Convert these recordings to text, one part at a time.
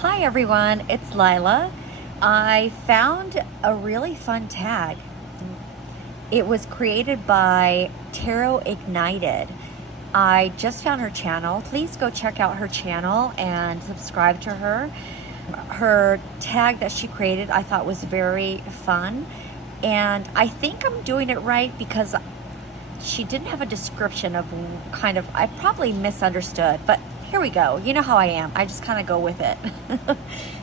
Hi everyone, it's Lila. I found a really fun tag. It was created by tarotignited. I just found her channel. Please go check out her channel and subscribe to her. Her tag that she created I thought was very fun, and I think I'm doing it right because she didn't have a description of I probably misunderstood, but here we go. You know how I am. I just kind of go with it.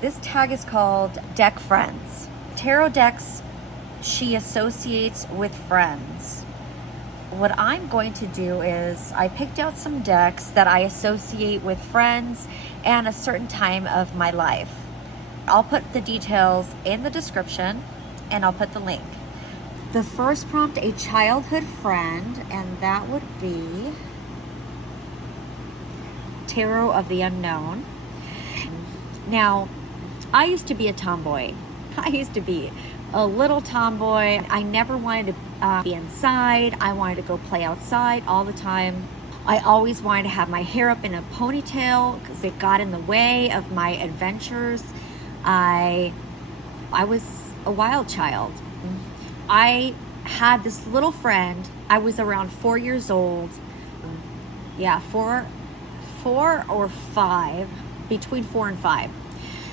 This tag is called DECKFRIENDS. Tarot decks she associates with friends. What I'm going to do is I picked out some decks that I associate with friends and a certain time of my life. I'll put the details in the description and I'll put the link. The first prompt, a childhood friend, and that would be Tarot of the Unknown. Now, I used to be a tomboy. I used to be a little tomboy. I never wanted to be inside. I wanted to go play outside all the time. I always wanted to have my hair up in a ponytail because it got in the way of my adventures. I was a wild child. I had this little friend. I was around 4 years old. Yeah, four or five, between 4 and 5.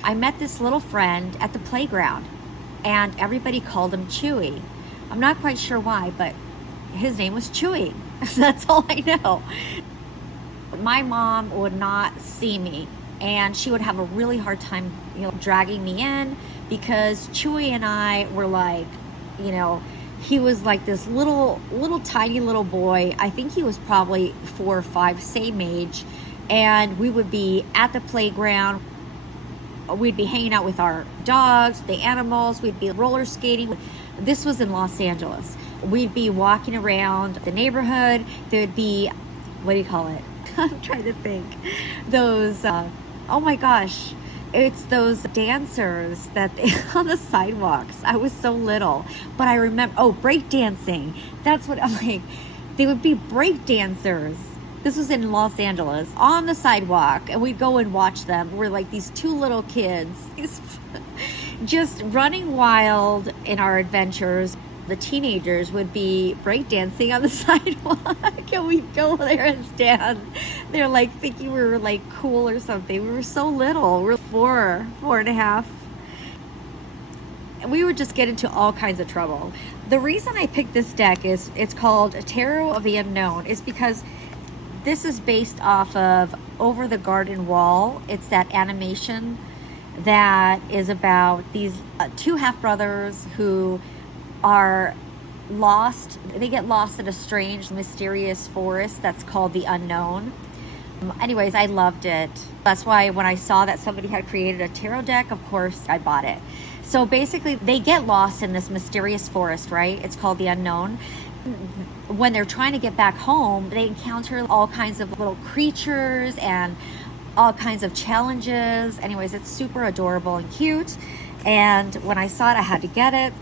I met this little friend at the playground and everybody called him Chewy. I'm not quite sure why, but his name was Chewy. That's all I know. My mom would not see me and she would have a really hard time, dragging me in because Chewy and I were like, he was like this little tiny little boy. I think he was probably 4 or 5, same age. And we would be at the playground. We'd be hanging out with our dogs, the animals. We'd be roller skating. This was in Los Angeles. We'd be walking around the neighborhood. There'd be, what do you call it? I'm trying to think. Those, oh my gosh. It's those dancers that on the sidewalks. I was so little, but I remember, break dancing. That's what I'm like. They would be break dancers. This was in Los Angeles on the sidewalk, and we'd go and watch them. We're like these 2 little kids just running wild in our adventures. The teenagers would be breakdancing on the sidewalk, and we'd go there and stand. They're like thinking we were like cool or something. We were so little. We were 4 and a half. And we would just get into all kinds of trouble. The reason I picked this deck is it's called Tarot of the Unknown is because this is based off of Over the Garden Wall. It's that animation that is about these 2 half-brothers who are lost. They get lost in a strange, mysterious forest that's called the Unknown. Anyways, I loved it. That's why when I saw that somebody had created a tarot deck, of course, I bought it. So basically, they get lost in this mysterious forest, right? It's called the Unknown. When they're trying to get back home, they encounter all kinds of little creatures and all kinds of challenges. Anyways, it's super adorable and cute. And when I saw it, I had to get it.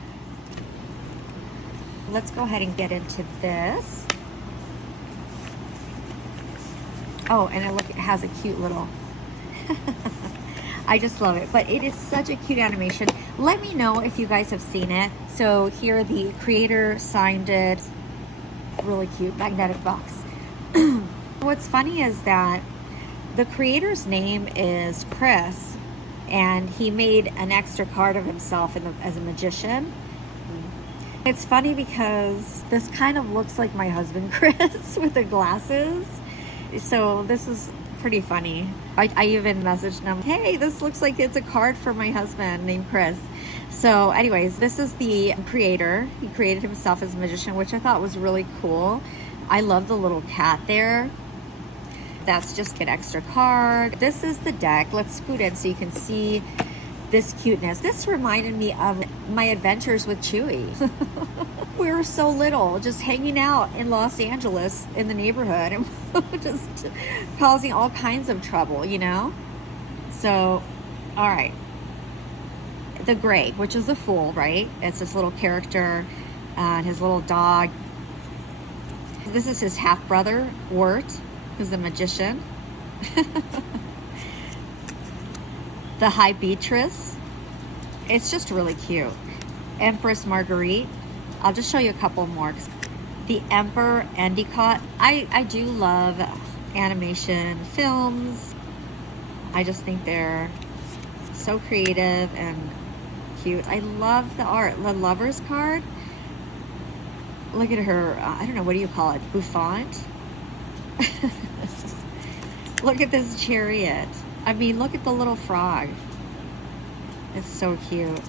Let's go ahead and get into this. Oh, and look, it has a cute little... I just love it. But it is such a cute animation. Let me know if you guys have seen it. So here the creator signed it. Really cute magnetic box. What's funny is that the creator's name is Chris, and he made an extra card of himself as a magician. It's funny because this kind of looks like my husband Chris with the glasses. So this is pretty funny. I even messaged him, hey, this looks like it's a card for my husband named Chris. So anyways, this is the creator. He created himself as a magician, which I thought was really cool. I love the little cat there. That's just an extra card. This is the deck. Let's scoot in so you can see this cuteness. This reminded me of my adventures with Chewy. We were so little, just hanging out in Los Angeles in the neighborhood and just causing all kinds of trouble, So, all right. The Gray, which is the Fool, right? It's this little character and his little dog. This is his half-brother, Wirt, who's a magician. The High Beatrice. It's just really cute. Empress Marguerite. I'll just show you a couple more. The Emperor Endicott. I do love animation films. I just think they're so creative and cute. I love the art. The Lover's card. Look at her. I don't know, what do you call it? Bouffant? Look at this chariot. I mean, look at the little frog. It's so cute.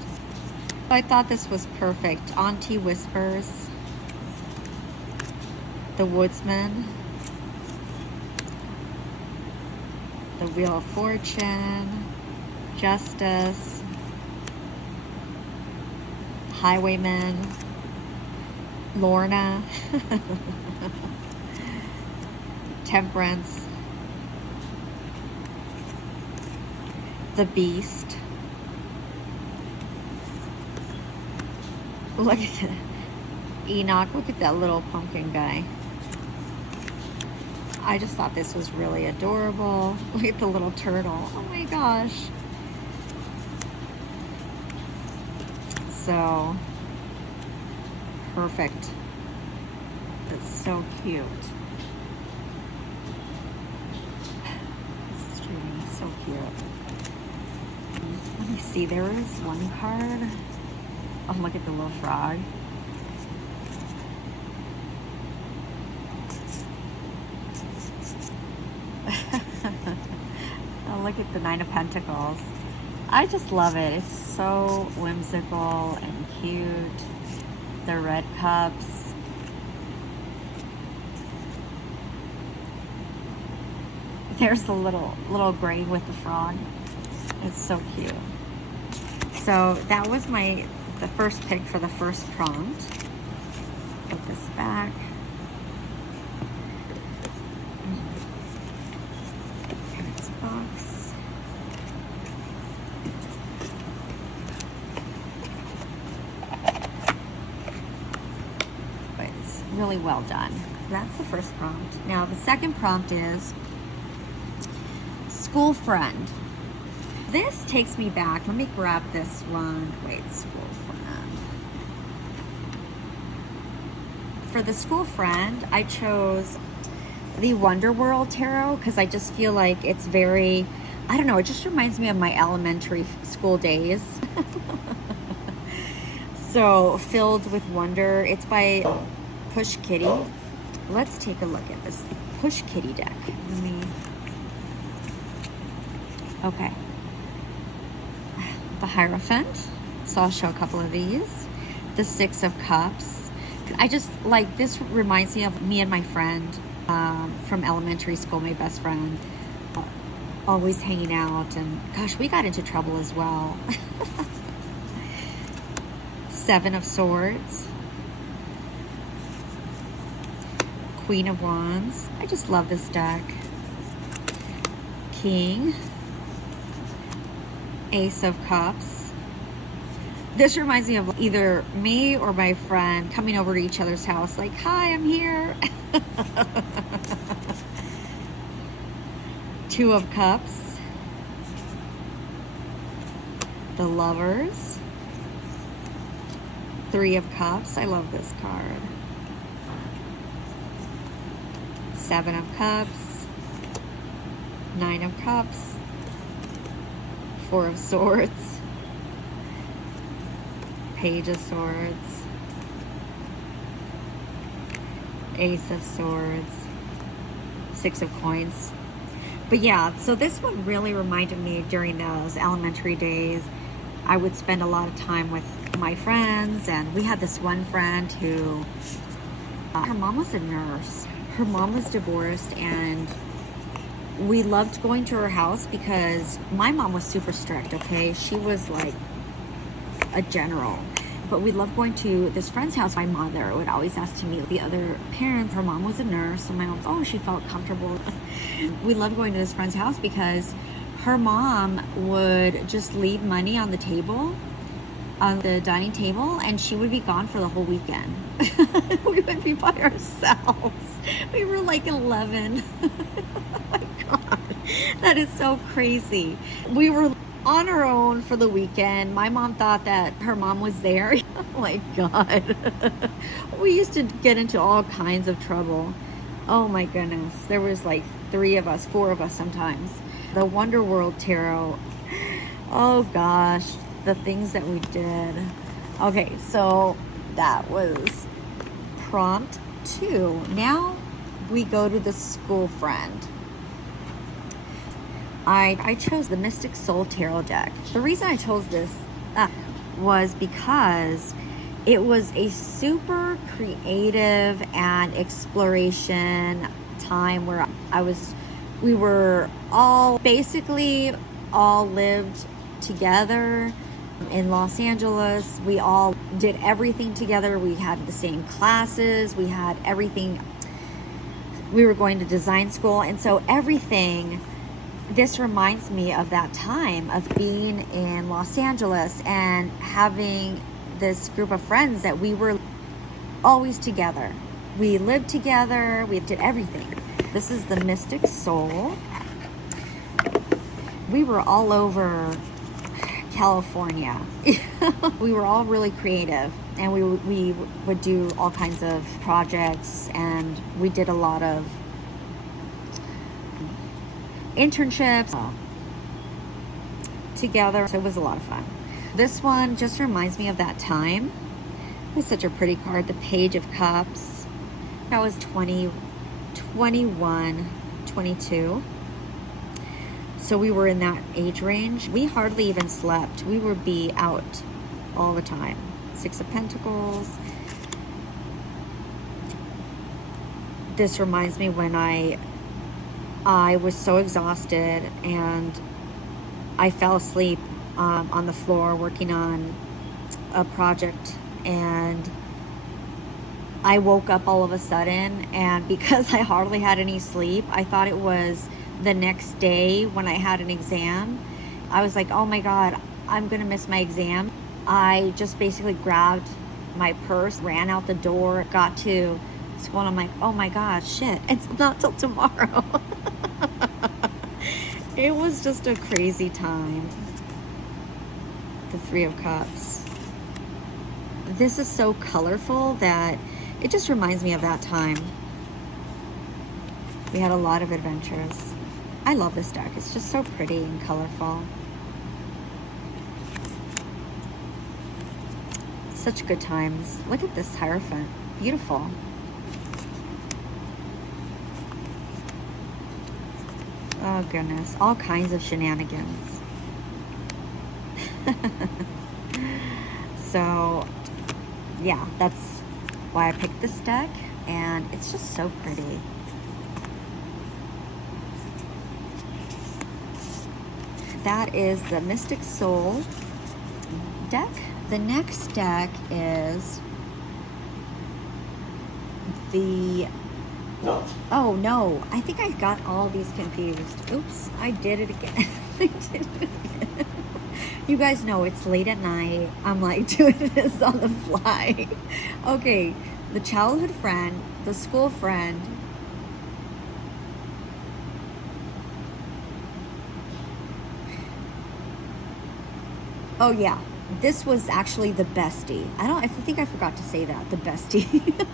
I thought this was perfect. Auntie Whispers. The Woodsman. The Wheel of Fortune. Justice. Highwayman. Lorna. Temperance. The Beast. Look at that. Enoch, look at that little pumpkin guy. I just thought this was really adorable. Look at the little turtle. Oh my gosh. So perfect. It's so cute. This is really so cute. Let me see, there is one card. Oh, look at the little frog. Oh, look at the Nine of Pentacles. I just love it. It's so whimsical and cute. The red cups. There's the little gray with the frog. It's so cute. So that was the first pick for the first prompt. Put this back. Here's the box. But it's really well done. That's the first prompt. Now the second prompt is school friend. This takes me back. Let me grab this one. Wait, school friend. For the school friend, I chose the Wonder World Tarot because I just feel like it's very, I don't know, it just reminds me of my elementary school days. So filled with wonder. It's by Push Kitty. Let's take a look at this Push Kitty deck. Okay. The Hierophant. So I'll show a couple of these. The Six of Cups. I just like, this reminds me of me and my friend from elementary school, my best friend. Always hanging out, and gosh, we got into trouble as well. Seven of Swords. Queen of Wands. I just love this deck. King. Ace of Cups. This reminds me of either me or my friend coming over to each other's house like, hi, I'm here. Two of Cups. The Lovers. Three of Cups. I love this card. Seven of Cups. Nine of Cups. Four of Swords. Page of Swords. Ace of Swords. Six of Coins. But yeah, so this one really reminded me during those elementary days. I would spend a lot of time with my friends, and we had this one friend who, her mom was a nurse. Her mom was divorced, and we loved going to her house because my mom was super strict, okay? She was like a general. But we loved going to this friend's house. My mother would always ask to meet the other parents. Her mom was a nurse, and my mom, she felt comfortable. We loved going to this friend's house because her mom would just leave money on the table, on the dining table, and she would be gone for the whole weekend. We would be by ourselves. We were like 11. Oh my God, that is so crazy. We were on her own for the weekend. My mom thought that her mom was there. Oh my God. We used to get into all kinds of trouble. Oh my goodness. There was like 3 of us, 4 of us sometimes. The Wonder World Tarot. Oh gosh, the things that we did. Okay, so that was prompt 2. Now we go to the school friend. I chose the Mystic Soul Tarot deck. The reason I chose this was because it was a super creative and exploration time where we were all basically all lived together in Los Angeles. We all did everything together. We had the same classes. We had everything. We were going to design school. And so everything, this reminds me of that time of being in Los Angeles and having this group of friends that we were always together. We lived together. We did everything. This is the Mystic Soul. We were all over California. We were all really creative, and we would do all kinds of projects, and we did a lot of internships together. So it was a lot of fun. This one just reminds me of that time. It's such a pretty card, the Page of Cups. I was 20, 21, 22. So we were in that age range. We hardly even slept. We would be out all the time. 6 of Pentacles. This reminds me when I was so exhausted and I fell asleep on the floor working on a project, and I woke up all of a sudden, and because I hardly had any sleep, I thought it was the next day when I had an exam. I was like, oh my God, I'm gonna miss my exam. I just basically grabbed my purse, ran out the door, got to school, and I'm like, oh my God, shit, it's not till tomorrow. It was just a crazy time. The 3 of Cups. This is so colorful that it just reminds me of that time. We had a lot of adventures. I love this deck. It's just so pretty and colorful. Such good times. Look at this Hierophant. Beautiful. Oh goodness. All kinds of shenanigans. So yeah, that's why I picked this deck, and it's just so pretty. That is the Mystic Soul deck. The next deck is the... Oh no, I think I got all these confused. Oops, I did it again. I did it again. You guys know it's late at night. I'm like doing this on the fly. Okay, the childhood friend, the school friend, oh yeah, this was actually the Bestie. I think I forgot to say that, the Bestie.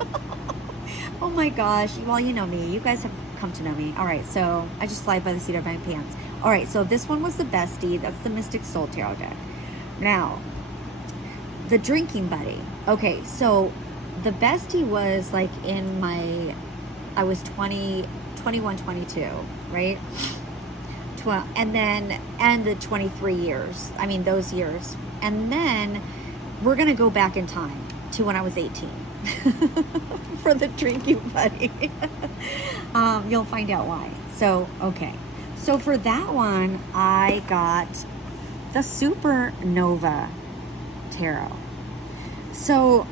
Oh my gosh, well, you know me. You guys have come to know me. All right, so I just fly by the seat of my pants. All right, so this one was the Bestie. That's the Mystic Soul Tarot deck. Now, the Drinking Buddy. Okay, so the Bestie was like in my, I was 20, 21, 22, right? And the 23 years. I mean, those years. And then we're going to go back in time to when I was 18 for the Drinking Buddy. You'll find out why. So, okay. So for that one, I got the Supernova Tarot. So,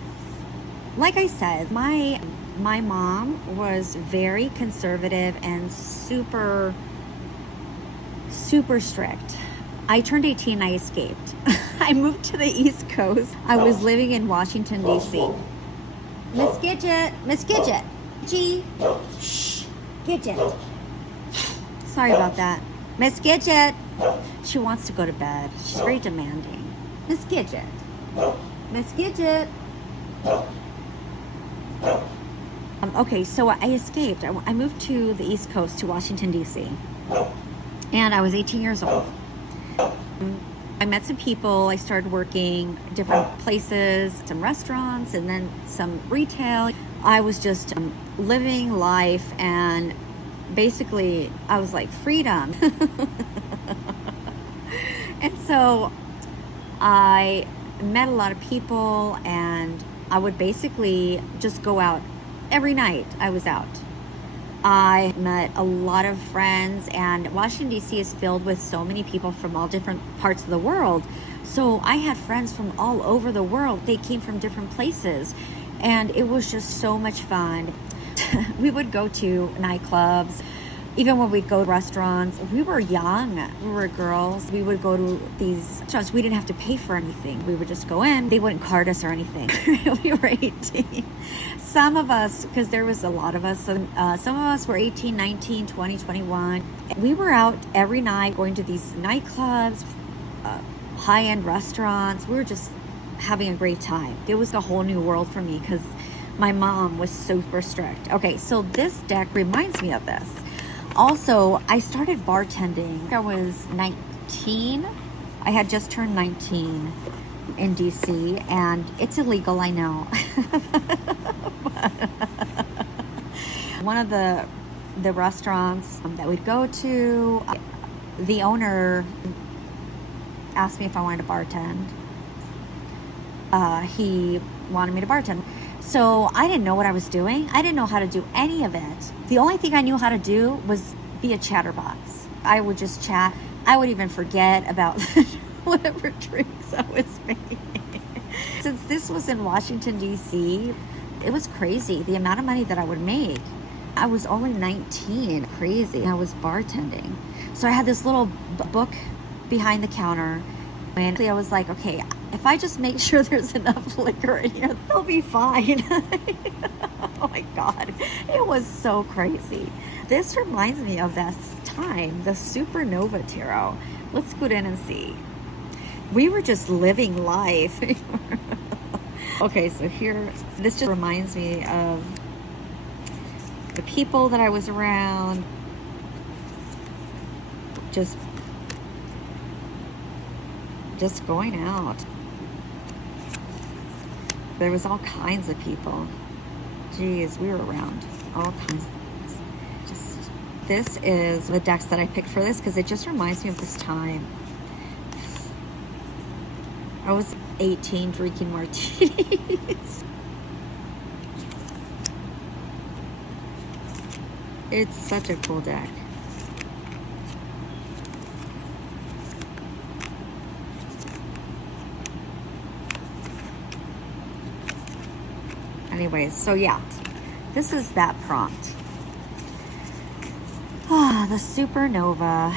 like I said, my mom was very conservative and super strict. I turned 18, I escaped. I moved to the East Coast. I was living in Washington, D.C. Miss Gidget. G. Shh. Gidget. Sorry about that. Miss Gidget. She wants to go to bed. She's very demanding. Miss Gidget. Miss Gidget. Okay, so I escaped. I moved to the East Coast, to Washington, D.C. And I was 18 years old. I met some people. I started working different places, some restaurants, and then some retail. I was just living life, and basically I was like, freedom. And so I met a lot of people, and I would basically just go out every night. I was out. I met a lot of friends, and Washington, D.C. is filled with so many people from all different parts of the world. So I had friends from all over the world. They came from different places, and it was just so much fun. We would go to nightclubs. Even when we'd go to restaurants, we were young, we were girls. We would go to these restaurants. We didn't have to pay for anything. We would just go in. They wouldn't card us or anything. We were 18. Some of us, because there was a lot of us, some of us were 18, 19, 20, 21. We were out every night going to these nightclubs, high-end restaurants. We were just having a great time. It was a whole new world for me because my mom was super strict. Okay, so this deck reminds me of this. Also, I started bartending. I was 19. I had just turned 19 in DC, and it's illegal, I know. One of the restaurants that we'd go to, the owner asked me if I wanted to bartend. He wanted me to bartend. So I didn't know what I was doing. I didn't know how to do any of it. The only thing I knew how to do was be a chatterbox. I would just chat. I would even forget about whatever drinks I was making. Since this was in Washington, D.C., it was crazy, the amount of money that I would make. I was only 19, crazy. I was bartending. So I had this little book behind the counter, and I was like, okay, if I just make sure there's enough liquor in here, they'll be fine. Oh my God, it was so crazy. This reminds me of that time, the Supernova Tarot. Let's go in and see. We were just living life. Okay, so here, this just reminds me of the people that I was around. Just going out. There was all kinds of people. Geez, we were around all kinds of things. This is the decks that I picked for this because it just reminds me of this time. I was 18 drinking martinis. It's such a cool deck. Anyways, so yeah, this is that prompt. Ah, the Supernova.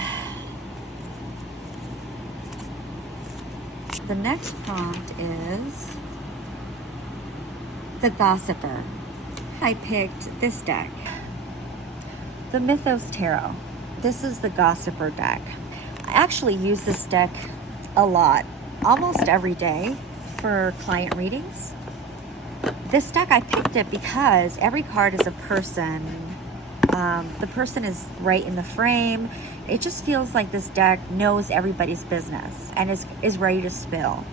The next prompt is the Gossiper. I picked this deck, the Mythos Tarot. This is the Gossiper deck. I actually use this deck a lot, almost every day for client readings. This deck, I picked it because every card is a person. The person is right in the frame. It just feels like this deck knows everybody's business and is ready to spill.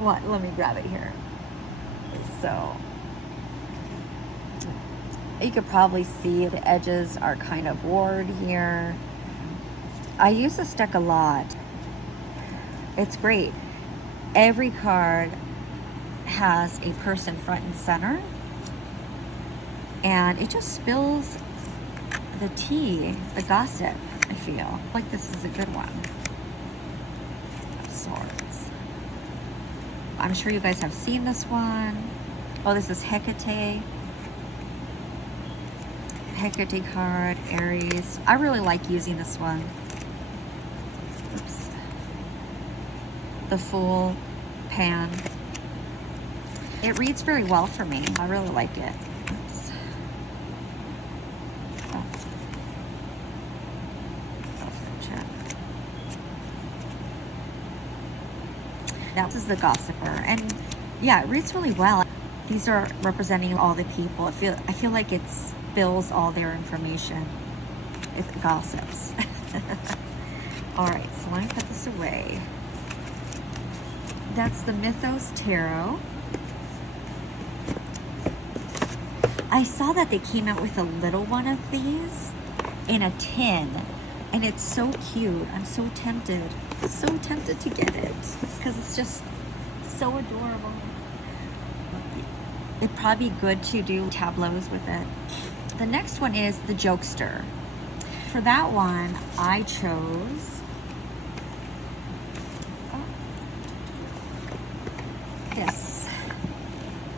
What? Let me grab it here. So you could probably see the edges are kind of warred here. I use this deck a lot. It's great. Every card has a person front and center, and it just spills the tea, the gossip, I feel. Like this is a good one. Swords. I'm sure you guys have seen this one. Oh, this is Hecate. Hecate card, Aries. I really like using this one. Oops. The Fool, Pan. It reads very well for me. I really like it. Oops. Oh. That was the Gossiper. And yeah, it reads really well. These are representing all the people. I feel like it spills all their information. It gossips. All right, so let me put this away. That's the Mythos Tarot. I saw that they came out with a little one of these in a tin, and it's so cute. I'm so tempted to get it because it's just so adorable. It'd probably be good to do tableaus with it. The next one is the Jokester. For that one, I chose this,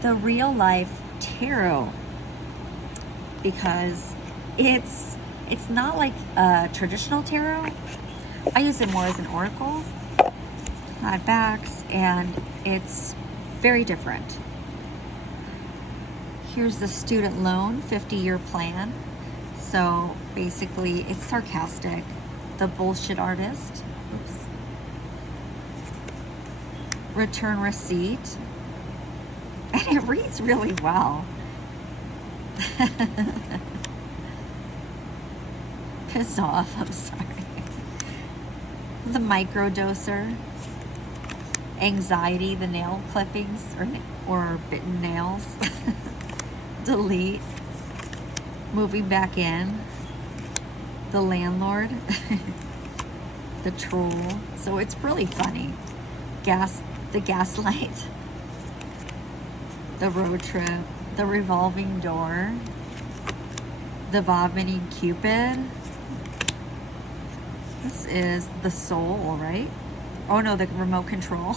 the Real Life Tarot, because it's not like a traditional tarot. I use it more as an oracle. Flat backs, and it's very different. Here's the student loan 50-year plan. So basically it's sarcastic. The bullshit artist. Oops. Return receipt. And it reads really well. Piss off, I'm sorry. The microdoser. Anxiety, the nail clippings or bitten nails. Delete. Moving back in. The landlord. The troll. So it's really funny. The gaslight. The road trip. The revolving door. The vomiting Cupid. This is the soul, right? Oh no, the remote control.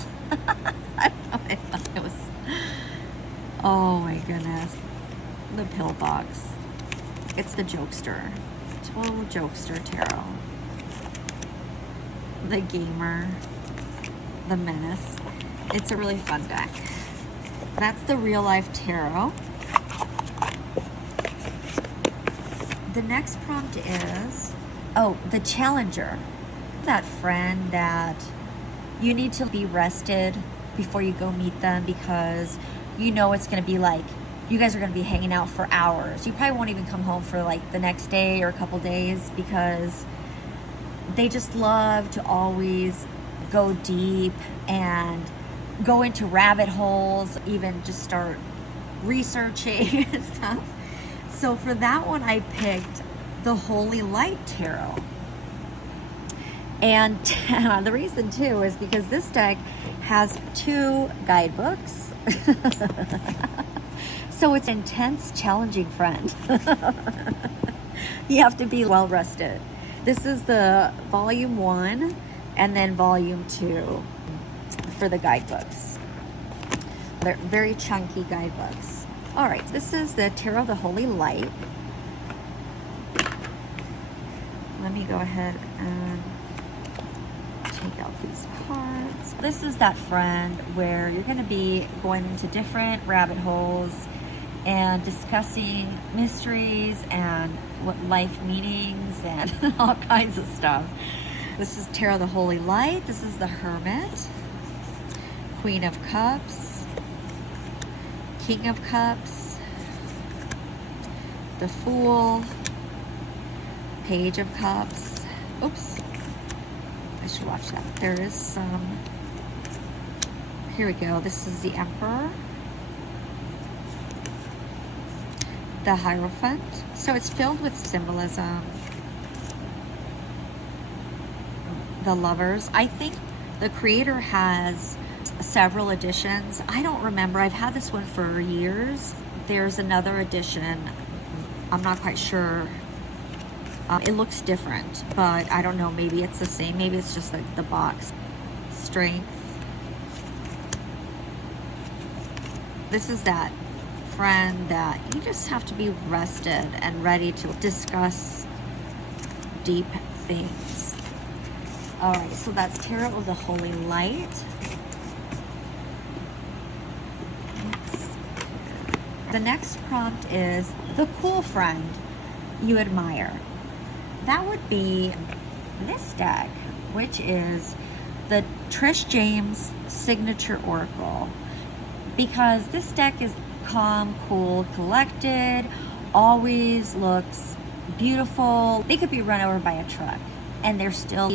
I thought it was. Oh my goodness. The pillbox. It's the Jokester. Total Jokester Tarot. The Gamer. The Menace. It's a really fun deck. That's the Real Life Tarot. The next prompt is, oh, the Challenger. That friend that you need to be rested before you go meet them because you know it's going to be like, you guys are going to be hanging out for hours. You probably won't even come home for like the next day or a couple days because they just love to always go deep and go into rabbit holes, even just start researching and stuff. So for that one, I picked the Holy Light Tarot. And the reason too is because this deck has 2 guidebooks. So it's an intense, challenging friend. You have to be well rested. This is the volume 1 and then volume 2 for the guidebooks. They're very chunky guidebooks. All right, this is the Tarot, the Holy Light. Let me go ahead and take out these cards. This is that friend where you're going to be going into different rabbit holes and discussing mysteries and what life meanings and all kinds of stuff. This is Tarot, the Holy Light. This is the Hermit, Queen of Cups, King of Cups, the Fool, Page of Cups. Oops. I should watch that. There is some. Here we go. This is the Emperor. The Hierophant. So it's filled with symbolism. The Lovers. I think the creator has several editions. I don't remember. I've had this one for years. There's another edition. I'm not quite sure. It looks different, but I don't know. Maybe it's the same. Maybe it's just like the box. Strength. This is that friend that you just have to be rested and ready to discuss deep things. All right, so that's Tarot of the Holy Light. The next prompt is the cool friend you admire. That would be this deck, which is the Trish James Signature Oracle, because this deck is calm, cool, collected, always looks beautiful. They could be run over by a truck and they're still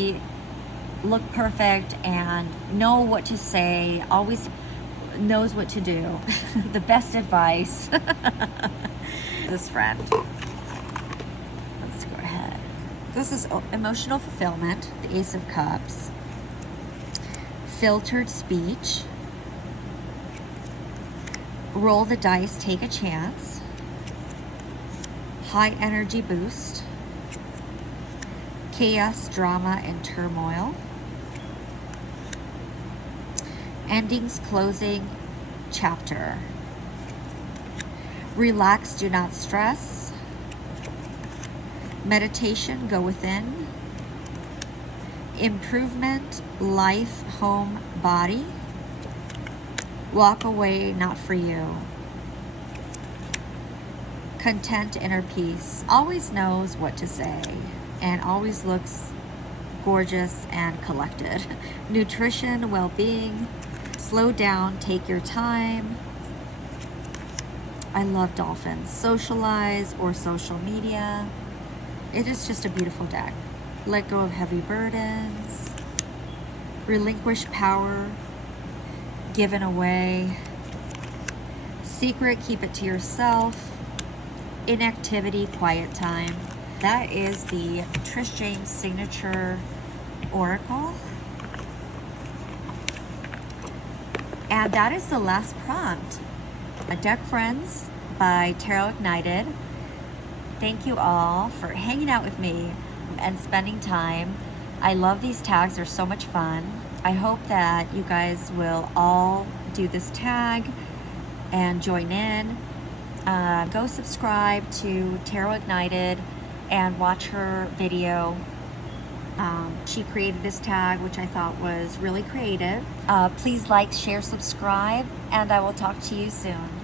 look perfect and know what to say, always knows what to do. The best advice. This friend. Let's go ahead. This is emotional fulfillment, the Ace of Cups, filtered speech, roll the dice, take a chance, high energy boost, chaos, drama, and turmoil, endings, closing, chapter, relax, do not stress, meditation, go within, improvement, life, home, body, walk away, not for you, content, inner peace, always knows what to say and always looks gorgeous and collected, nutrition, well-being, slow down, take your time. I love dolphins. Socialize or social media. It is just a beautiful deck. Let go of heavy burdens. Relinquish power. Given away. Secret, keep it to yourself. Inactivity, quiet time. That is the Trish James Signature Oracle. And that is the last prompt. Deck Friends by Tarotignited. Thank you all for hanging out with me and spending time. I love these tags, they're so much fun. I hope that you guys will all do this tag and join in. Go subscribe to Tarotignited and watch her video. She created this tag, which I thought was really creative. Please like, share, subscribe, and I will talk to you soon.